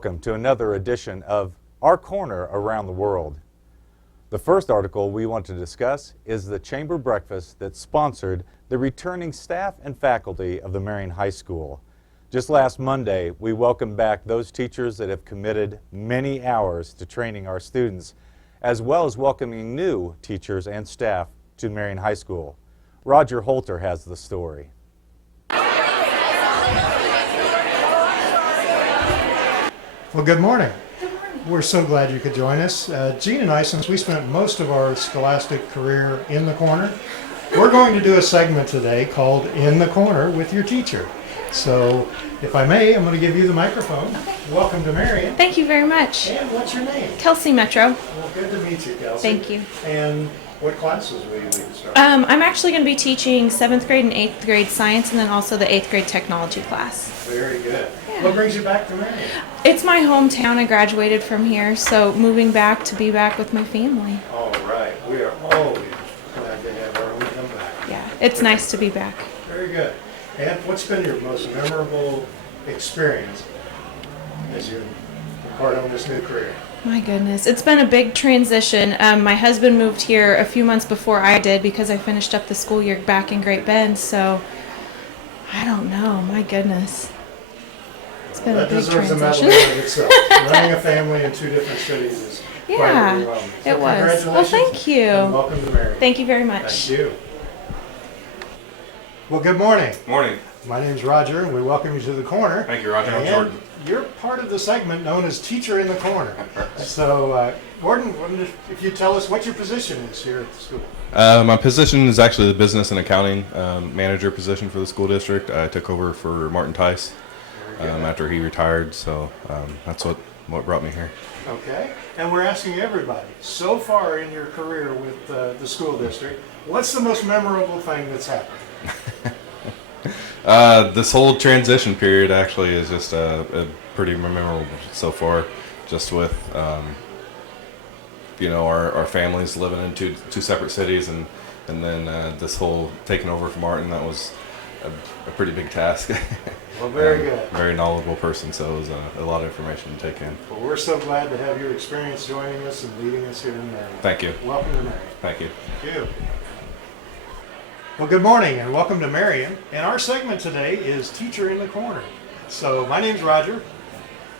Welcome to another edition of Our Corner Around the World. The first article we want to discuss is the chamber breakfast that sponsored the returning staff and faculty of the Marion High School. Just last Monday, we welcomed back those teachers that have committed many hours to training our students, as well as welcoming new teachers and staff to Marion High School. Roger Holter has the story. Well, good morning. We're so glad you could join us. Jean and I, since we spent most of our scholastic career in the corner, we're going to do a segment today called In the Corner with Your Teacher. So, if I may, I'm going to give you the microphone. Okay. Welcome to Marion. Thank you very much. And what's your name? Kelsey Metro. Well, good to meet you, Kelsey. Thank you. And what classes will you be starting? I'm actually going to be teaching 7th grade and 8th grade science, and then also the 8th grade technology class. Very good. Yeah. What brings you back to Marion? It's my hometown. I graduated from here, so moving back to be back with my family. All right. We are always glad to have our home come back. Yeah, it's nice to be back. Very good. And what's been your most memorable experience as you embark on this new career? My goodness, it's been a big transition. My husband moved here a few months before I did because I finished up the school year back in Great Bend, so I don't know. My goodness. It's been a big transition. That deserves a medal in itself. Running a family in two different cities is quite overwhelming. So it was. Congratulations. Well, thank you. And welcome to Marion. Thank you very much. Thank you. Well, good morning. Morning. My name's Roger, and we welcome you to the corner. Thank you, Roger. I'm And Jordan. you're part of the segment known as Teacher in the Corner. So, Gordon, if you tell us what your position is here at the school. My position is actually the business and accounting manager position for the school district. I took over for Martin Tice after he retired, so that's what brought me here. Okay, and we're asking everybody, so far in your career with the school district, what's the most memorable thing that's happened? This whole transition period actually is just a pretty memorable so far, just with our families living in two separate cities, and then this whole taking over from Martin, that was a pretty big task. Well, very good. Very knowledgeable person, so it was a lot of information to take in. Well, we're so glad to have your experience joining us and leading us here in Marion. Thank you. Welcome to Marion. Thank you. Thank you. Well, good morning and welcome to Marion. And our segment today is Teacher in the Corner. So my name's Roger.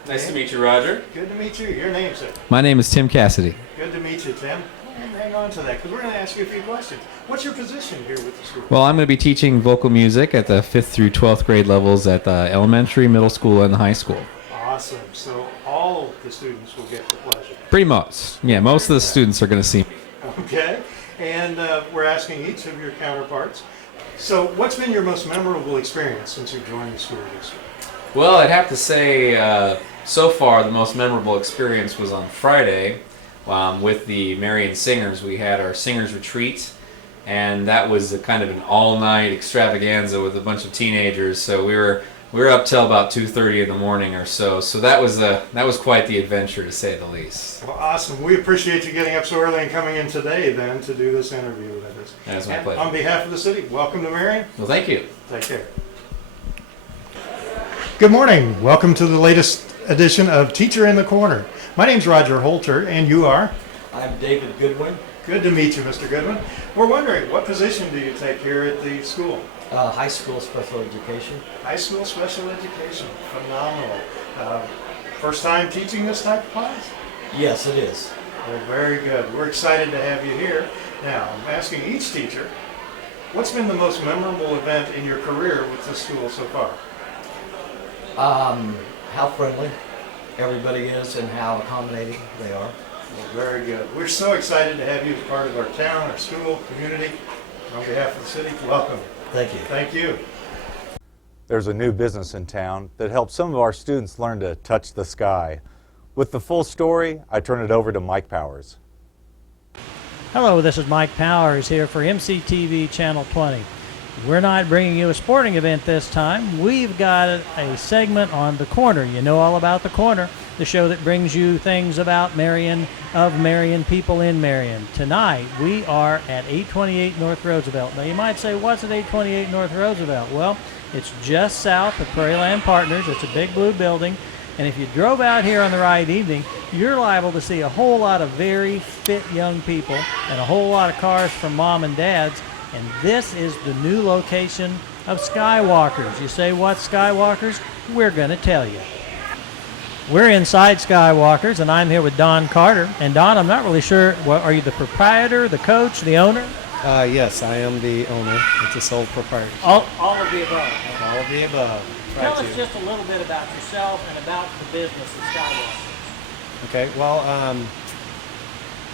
Nice to meet you, Roger. Good to meet you. Your name's sir. My name is Tim Cassidy. Good to meet you, Tim. And hang on to that because we're going to ask you a few questions. What's your position here with the school? Well, I'm going to be teaching vocal music at the 5th through 12th grade levels at the elementary, middle school, and high school. Awesome. So all the students will get the pleasure. Pretty much. Yeah, most of the students are going to see me. Okay. And we're asking each of your counterparts. So what's been your most memorable experience since you've joined the school district? Well, I'd have to say, so far, the most memorable experience was on Friday with the Marion Singers. We had our Singers Retreat, and that was a kind of an all-night extravaganza with a bunch of teenagers. So we were up till about 2:30 in the morning or so. So that was quite the adventure, to say the least. Well, awesome. We appreciate you getting up so early and coming in today then to do this interview with us. That's my And pleasure. on behalf of the city, welcome to Marion. Well, thank you. Take care. Good morning. Welcome to the latest edition of Teacher in the Corner. My name's Roger Holter, and you are? I'm David Goodwin. Good to meet you, Mr. Goodwin. We're wondering, what position do you take here at the school? High school special education. High school special education. Phenomenal. First time teaching this type of class? Yes, it is. Well, very good. We're excited to have you here. Now, I'm asking each teacher, what's been the most memorable event in your career with the school so far? How friendly everybody is and how accommodating they are. Well, very good. We're so excited to have you as part of our town, our school, community. On behalf of the city, welcome. Thank you. Thank you. There's a new business in town that helps some of our students learn to touch the sky. With the full story, I turn it over to Mike Powers. Hello, this is Mike Powers here for MCTV Channel 20. We're not bringing you a sporting event this time. We've got a segment on The Corner. You know all about The Corner, the show that brings you things about Marion, of Marion, people in Marion. Tonight, we are at 828 North Roosevelt. Now, you might say, what's at 828 North Roosevelt? Well, it's just south of Prairieland Partners. It's a big blue building. And if you drove out here on the right evening, you're liable to see a whole lot of very fit young people and a whole lot of cars from mom and dads. And this is the new location of Skywalkers. You say, what Skywalkers? We're going to tell you. We're inside Skywalkers, and I'm here with Don Carter. And Don, I'm not really sure, are you the proprietor, the coach, the owner? Yes, I am the owner. It's a sole proprietor. All of the above. All of the above. Tell us just a little bit about yourself and about the business of Skywalkers. Okay, well,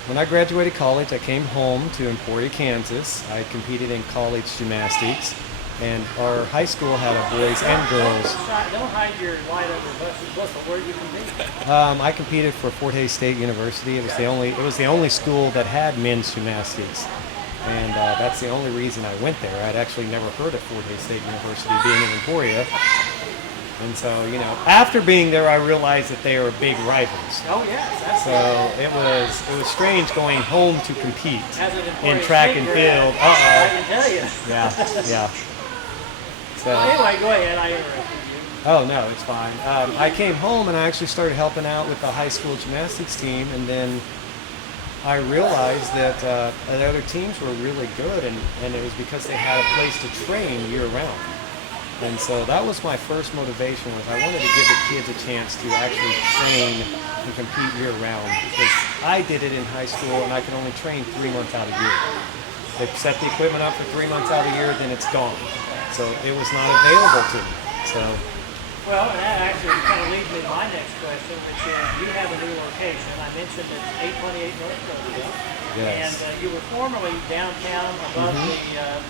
when I graduated college, I came home to Emporia, Kansas. I competed in college gymnastics, and our high school had a boys and girls. Don't hide your light over bush, but where you compete? I competed for Fort Hays State University. It was the only school that had men's gymnastics. And that's the only reason I went there. I'd actually never heard of Fort Hays State University being in Emporia. And so, after being there, I realized that they were big rivals. Oh, yes. So it was strange going home to compete in Emporia track State and you're field. at. I can tell you. Yeah. So, Anyway, go ahead. I interrupted you. oh, no, it's fine. I came home and I actually started helping out with the high school gymnastics team, and then I realized that the other teams were really good, and it was because they had a place to train year-round. And so that was my first motivation, was I wanted to give the kids a chance to actually train and compete year-round, because I did it in high school and I could only train 3 months out of the year. They set the equipment up for 3 months out of the year, then it's gone. So it was not available to me. So. Well, and that actually kind of leads me to my next question, which is you have a new location. I mentioned it's 828 North Rodeo. Yes. And you were formerly downtown above the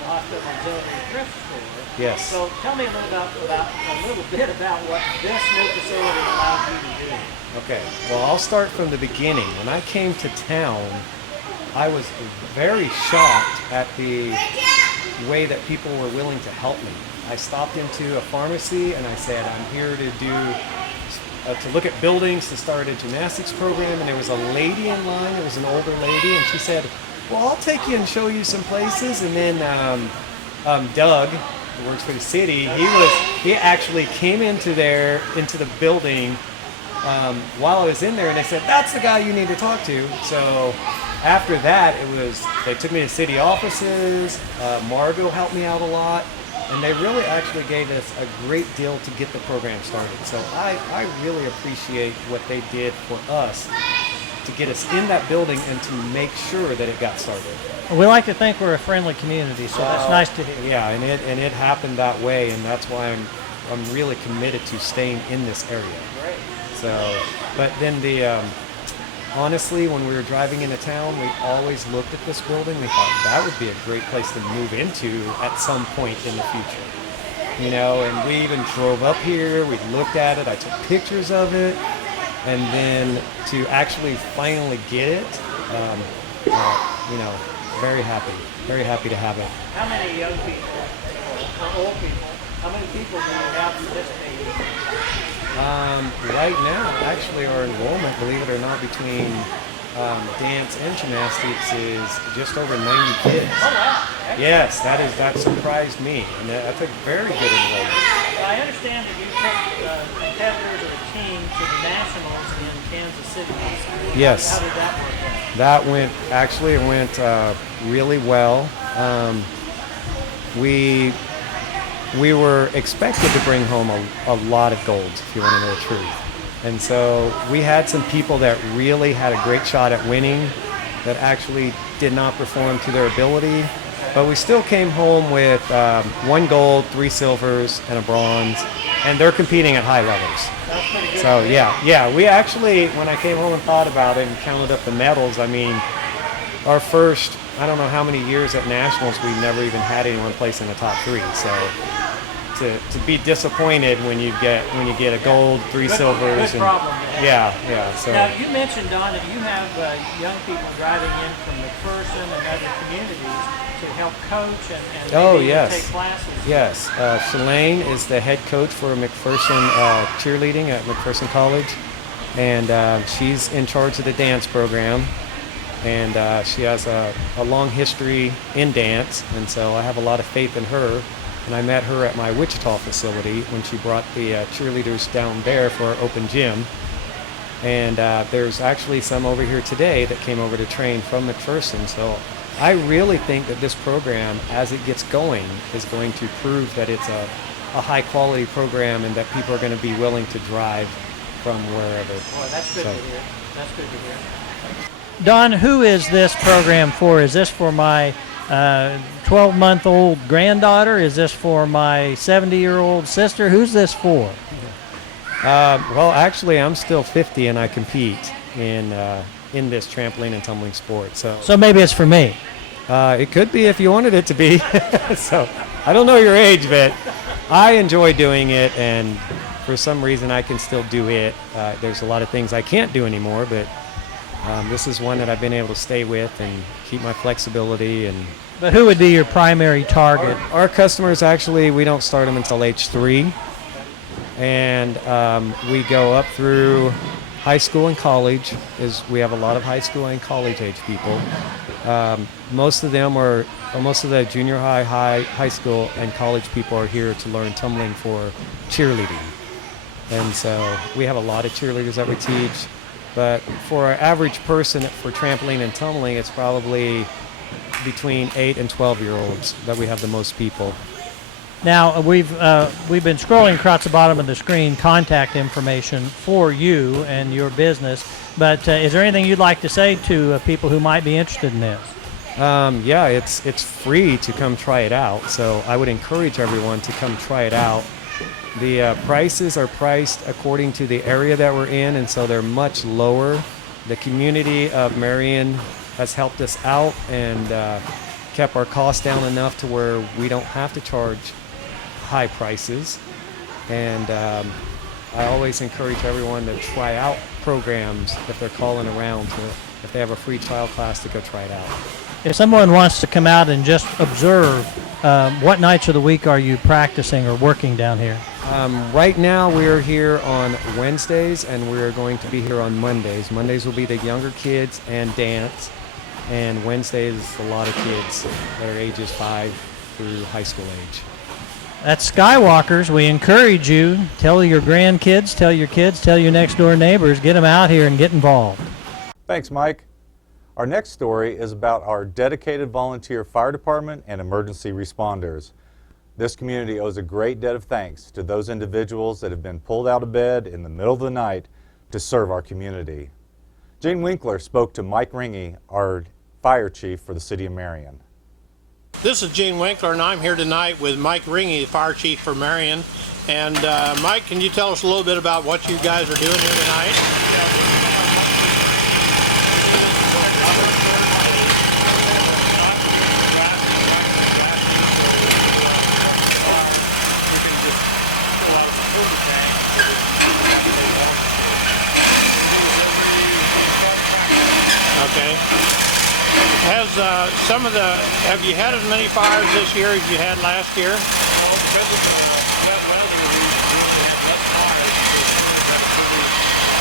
hospital auxiliary thrift store. Yes. So tell me a little bit about what this new facility allowed you to do. Okay, well, I'll start from the beginning. When I came to town, I was very shocked at the way that people were willing to help me. I stopped into a pharmacy and I said, I'm here to look at buildings to start a gymnastics program, and there was a lady in line. It was an older lady, and she said, well, I'll take you and show you some places. And then Doug, who works for the city, he actually came into the building while I was in there, and they said, that's the guy you need to talk to. So after that, they took me to city offices. Margot helped me out a lot. And they really actually gave us a great deal to get the program started. So I really appreciate what they did for us to get us in that building and to make sure that it got started. We like to think we're a friendly community, so that's nice to hear. Yeah, and it happened that way, and that's why I'm really committed to staying in this area. Great. So, but then honestly, when we were driving into town, we always looked at this building. We thought that would be a great place to move into at some point in the future. And we even drove up here. We looked at it. I took pictures of it. And then to actually finally get it, very happy to have it. How many young people or old people, how many people do you have participating? Right now, actually, our enrollment, believe it or not, between dance and gymnastics is just over 90 kids. Oh, wow. Excellent. Yes, that surprised me, and that's a very good enrollment. I understand that you took competitors of a team to the Nationals in Kansas City High School. Yes. How did that work out? That went really well. We were expected to bring home a lot of golds, if you want to know the truth. And so we had some people that really had a great shot at winning that actually did not perform to their ability. But we still came home with 1 gold, 3 silvers, and a bronze. And they're competing at high levels. That's pretty good. So yeah. We actually, when I came home and thought about it and counted up the medals, I mean, our first, I don't know how many years at Nationals, we never even had anyone place in the top 3. So to be disappointed when you get a gold, 3 silvers, good problem to have. Yeah. So Now, you mentioned, Don, that you have young people driving in from McPherson and other communities to help coach and maybe even take classes. Yes. Shalane is the head coach for McPherson cheerleading at McPherson College, and she's in charge of the dance program. And she has a long history in dance, and so I have a lot of faith in her. And I met her at my Wichita facility when she brought the cheerleaders down there for our open gym. And there's actually some over here today that came over to train from McPherson. So I really think that this program, as it gets going, is going to prove that it's a high quality program and that people are going to be willing to drive from wherever. Boy, that's good to hear. That's good to hear. Don, who is this program for? Is this for my 12-month-old granddaughter? Is this for my 70-year-old sister? Who's this for? Well, actually, I'm still 50 and I compete in this trampoline and tumbling sport. So maybe it's for me. It could be if you wanted it to be. So I don't know your age, but I enjoy doing it, and for some reason I can still do it. There's a lot of things I can't do anymore, but this is one that I've been able to stay with and keep my flexibility. But who would be your primary target? Our customers, actually, we don't start them until age 3. And we go up through high school and college. We have a lot of high school and college age people. Most of the junior high school and college people are here to learn tumbling for cheerleading. And so we have a lot of cheerleaders that we teach. But for our average person for trampoline and tumbling, it's probably between 8 and 12-year-olds that we have the most people. Now, we've been scrolling across the bottom of the screen contact information for you and your business, but is there anything you'd like to say to people who might be interested in this? Yeah, it's free to come try it out, so I would encourage everyone to come try it out. The prices are priced according to the area that we're in, and so they're much lower. The community of Marion has helped us out and kept our costs down enough to where we don't have to charge high prices. And I always encourage everyone to try out programs if they're calling around, if they have a free trial class, to go try it out. If someone wants to come out and just observe, what nights of the week are you practicing or working down here? Right now we're here on Wednesdays, and we're going to be here on Mondays. Mondays will be the younger kids and dance, and Wednesdays a lot of kids that are ages 5 through high school age. That's Skywalkers. We encourage you. Tell your grandkids, tell your kids, tell your next door neighbors, get them out here and get involved. Thanks, Mike. Our next story is about our dedicated volunteer fire department and emergency responders. This community owes a great debt of thanks to those individuals that have been pulled out of bed in the middle of the night to serve our community. Jane Winkler spoke to Mike Ringy, our fire chief for the city of Marion. This is Gene Winkler, and I'm here tonight with Mike Ringy, the fire chief for Marion. And Mike, can you tell us a little bit about what you guys are doing here tonight? Okay. Have you had as many fires this year as you had last year? Well, because of the wet weather, we usually have less fires because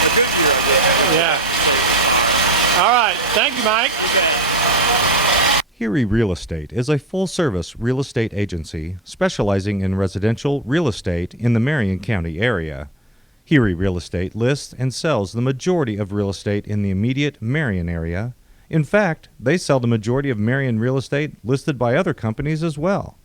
a good year, I guess. Yeah. All right. Thank you, Mike. Heary Real Estate is a full-service real estate agency specializing in residential real estate in the Marion County area. Heary Real Estate lists and sells the majority of real estate in the immediate Marion area. In fact, they sell the majority of Marion real estate listed by other companies as well.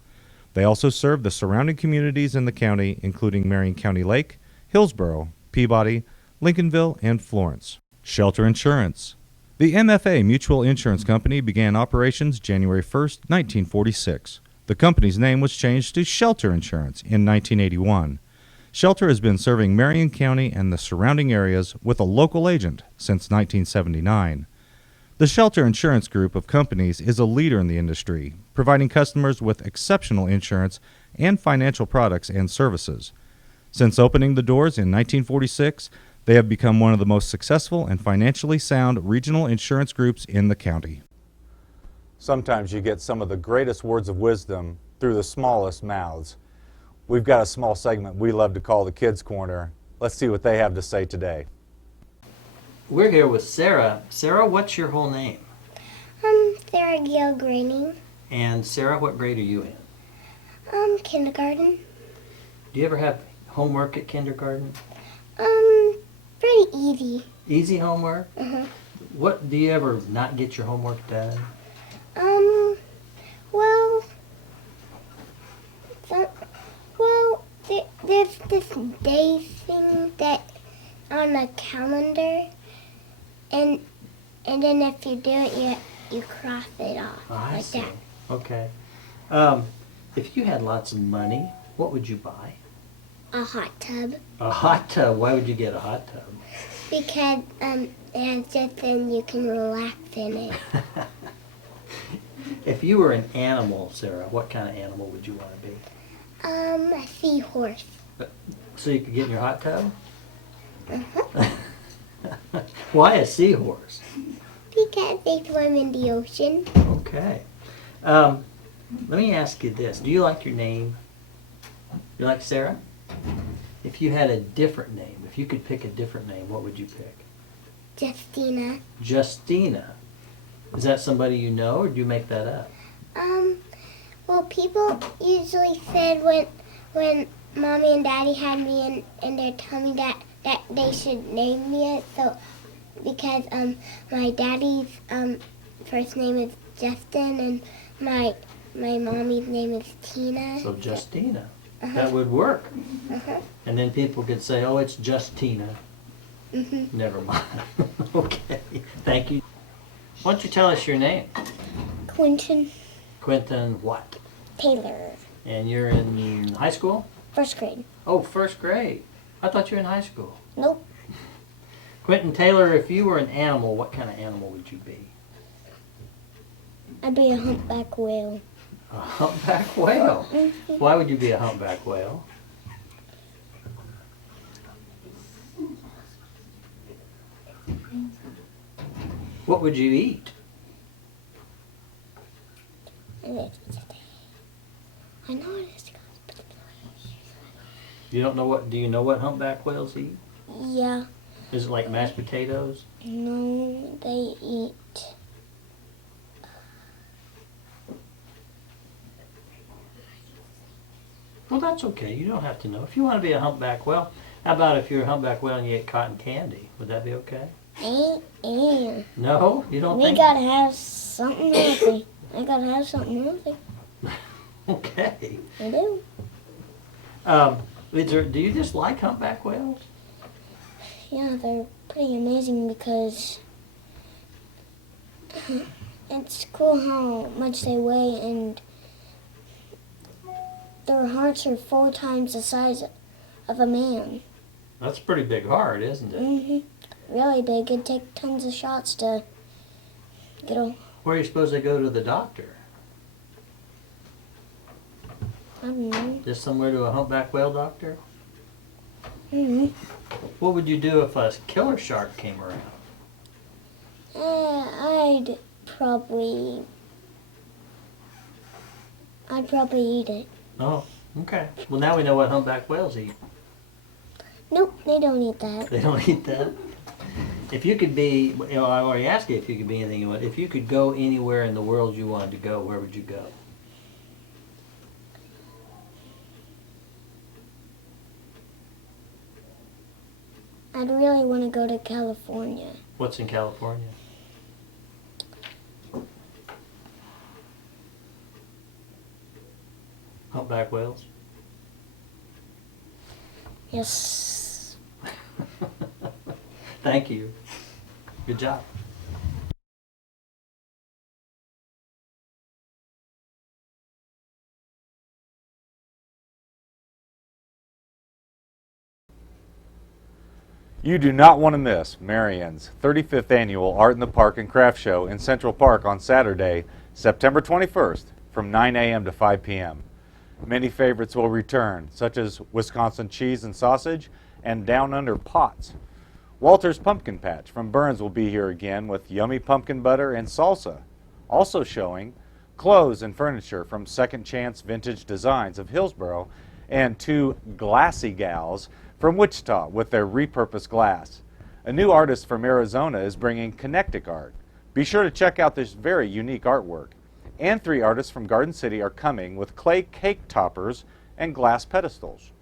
They also serve the surrounding communities in the county, including Marion County Lake, Hillsborough, Peabody, Lincolnville, and Florence. Shelter Insurance. The MFA Mutual Insurance Company began operations January 1st, 1946. The company's name was changed to Shelter Insurance in 1981. Shelter has been serving Marion County and the surrounding areas with a local agent since 1979. The Shelter Insurance Group of companies is a leader in the industry, providing customers with exceptional insurance and financial products and services. Since opening the doors in 1946, they have become one of the most successful and financially sound regional insurance groups in the county. Sometimes you get some of the greatest words of wisdom through the smallest mouths. We've got a small segment we love to call the Kids Corner. Let's see what they have to say today. We're here with Sarah. Sarah, what's your whole name? Sarah Gail Graining. And Sarah, what grade are you in? Kindergarten. Do you ever have homework at kindergarten? Pretty easy. Easy homework? Uh-huh. What, do you ever not get your homework done? Well, there's this day thing that on a calendar, and then if you do it, you cross it off I like see. that. Okay. If you had lots of money, what would you buy? A hot tub, A hot tub. Why would you get a hot tub? because it's just then you can relax in it. If you were an animal, Sarah, what kind of animal would you want to be? A seahorse. So you could get in your hot tub? Uh-huh. Why a seahorse? Because they swim in the ocean. Okay. Let me ask you this. Do you like your name? You like Sarah? If you had a different name, if you could pick a different name, what would you pick? Justina. Justina. Is that somebody you know, or do you make that up? Well, people usually said when Mommy and Daddy had me in their tummy that they should name me it. So because my daddy's first name is Justin and my mommy's name is Tina. So Justina. Uh-huh. That would work. Uh-huh. And then people could say, oh, it's Justina. Mhm. Never mind. Okay. Thank you. Why don't you tell us your name? Quentin Quentin what? Taylor, And you're in high school? first grade. Oh, first grade. I thought you were in high school. Nope. Quentin Taylor, if you were an animal, what kind of animal would you be? I'd be a humpback whale. A humpback whale. Mhm. Why would you be a humpback whale? What would you eat? I know it is. You don't know what? Do you know what humpback whales eat? Yeah. Is it like mashed potatoes? No, they eat. Well, that's okay. You don't have to know. If you want to be a humpback whale, how about if you're a humpback whale and you ate cotton candy? Would that be okay? No, you don't We think? gotta have something healthy. I gotta have something healthy. Okay. I do. Do you just like humpback whales? Yeah, they're pretty amazing because it's cool how much they weigh, and their hearts are 4 times the size of a man. That's a pretty big heart, isn't it? Mhm. Really big. It'd take tons of shots to get a. Where are you supposed to go to the doctor? I don't know. Just somewhere to a humpback whale doctor? Mhm. What would you do if a killer shark came around? I'd probably eat it. Oh, okay. Well, now we know what humpback whales eat. Nope, they don't eat that. They don't eat that. If you could be, I already asked you if you could be anything you want. If you could go anywhere in the world you wanted to go, where would you go? I'd really want to go to California. What's in California? Humpback whales? Yes. Thank you. Good job. You do not want to miss Marion's 35th Annual Art in the Park and Craft Show in Central Park on Saturday, September 21st from 9 a.m. to 5 p.m. Many favorites will return, such as Wisconsin cheese and sausage and Down Under Pots. Walter's Pumpkin Patch from Burns will be here again with yummy pumpkin butter and salsa. Also showing clothes and furniture from Second Chance Vintage Designs of Hillsboro and 2 Glassy Gals from Wichita with their repurposed glass. A new artist from Arizona is bringing Connectic art. Be sure to check out this very unique artwork. And 3 artists from Garden City are coming with clay cake toppers and glass pedestals.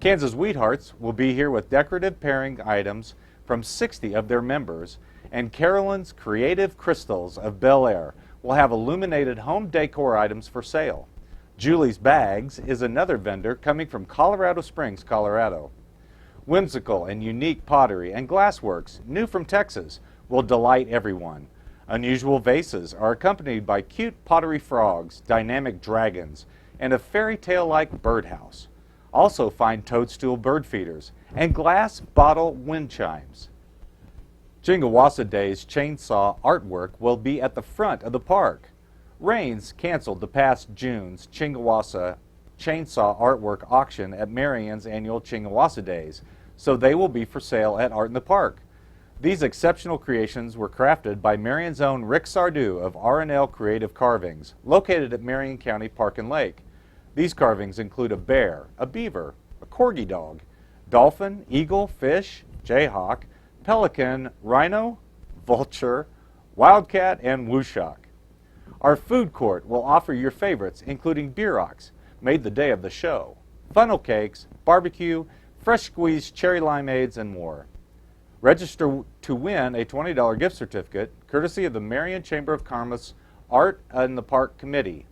Kansas Wheathearts will be here with decorative pairing items from 60 of their members, and Carolyn's Creative Crystals of Bel Air will have illuminated home decor items for sale. Julie's Bags is another vendor coming from Colorado Springs, Colorado. Whimsical and unique pottery and glassworks, new from Texas, will delight everyone. Unusual vases are accompanied by cute pottery frogs, dynamic dragons, and a fairy tale-like birdhouse. Also find toadstool bird feeders and glass bottle wind chimes. Chingawassa Day's chainsaw artwork will be at the front of the park. Rains canceled the past June's Chingawassa chainsaw artwork auction at Marion's annual Chingawassa Days, so they will be for sale at Art in the Park. These exceptional creations were crafted by Marion's own Rick Sardu of R&L Creative Carvings, located at Marion County Park and Lake. These carvings include a bear, a beaver, a corgi dog, dolphin, eagle, fish, jayhawk, pelican, rhino, vulture, wildcat, and wooshawk. Our food court will offer your favorites, including bierox, made the day of the show, funnel cakes, barbecue, fresh squeezed cherry limeades, and more. Register to win a $20 gift certificate, courtesy of the Marion Chamber of Commerce Art in the Park Committee.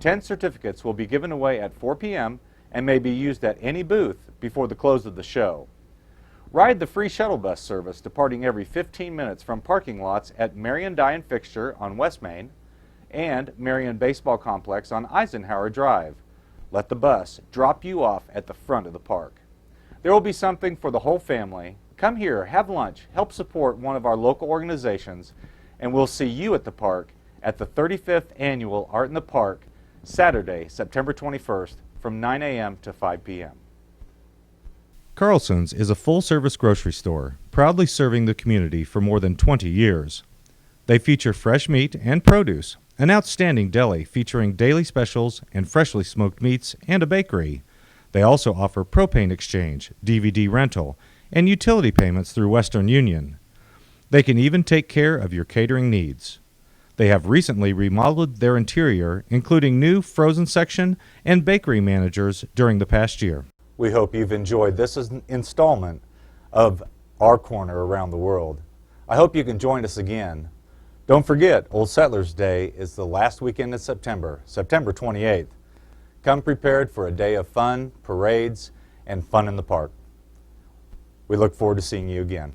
10 certificates will be given away at 4 p.m. and may be used at any booth before the close of the show. Ride the free shuttle bus service departing every 15 minutes from parking lots at Marion Dye and Fixture on West Main and Marion Baseball Complex on Eisenhower Drive. Let the bus drop you off at the front of the park. There will be something for the whole family. Come here, have lunch, help support one of our local organizations, and we'll see you at the park at the 35th Annual Art in the Park, Saturday, September 21st from 9 a.m. to 5 p.m. Carlsons is a full-service grocery store, proudly serving the community for more than 20 years. They feature fresh meat and produce, an outstanding deli featuring daily specials and freshly smoked meats, and a bakery. They also offer propane exchange, DVD rental, and utility payments through Western Union. They can even take care of your catering needs. They have recently remodeled their interior, including new frozen section and bakery managers during the past year. We hope you've enjoyed this installment of Our Corner Around the World. I hope you can join us again. Don't forget, Old Settlers Day is the last weekend in September, September 28th. Come prepared for a day of fun, parades, and fun in the park. We look forward to seeing you again.